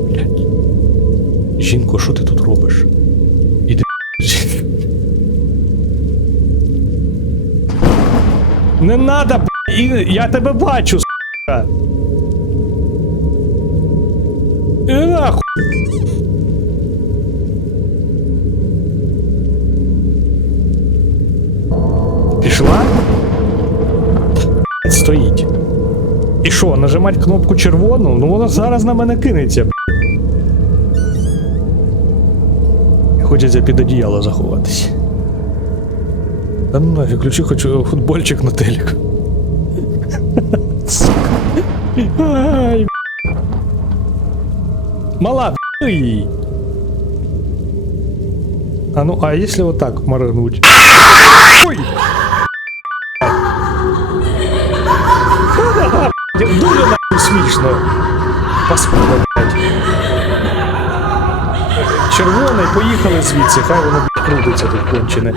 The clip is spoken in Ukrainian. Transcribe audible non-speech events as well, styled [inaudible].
блядь. Жінко, що ти тут робиш? Іди. [laughs] Не надо, і- я тебе бачу, сука. І нахуй. Пішла? Стоїть. І що, нажимать кнопку червону? Ну вона зараз на мене кинеться. Хочеться під одіяло заховатись. Та ну нафіг, включи хоч е, футбольчик на телек. Ай. Мала, її. А ну, а если вот так моргнуть? Ой! Дуже нахуй смішно. Паскуда, блядь. Червоний, поїхали звідси, хай воно блядь, крутиться тут кончене.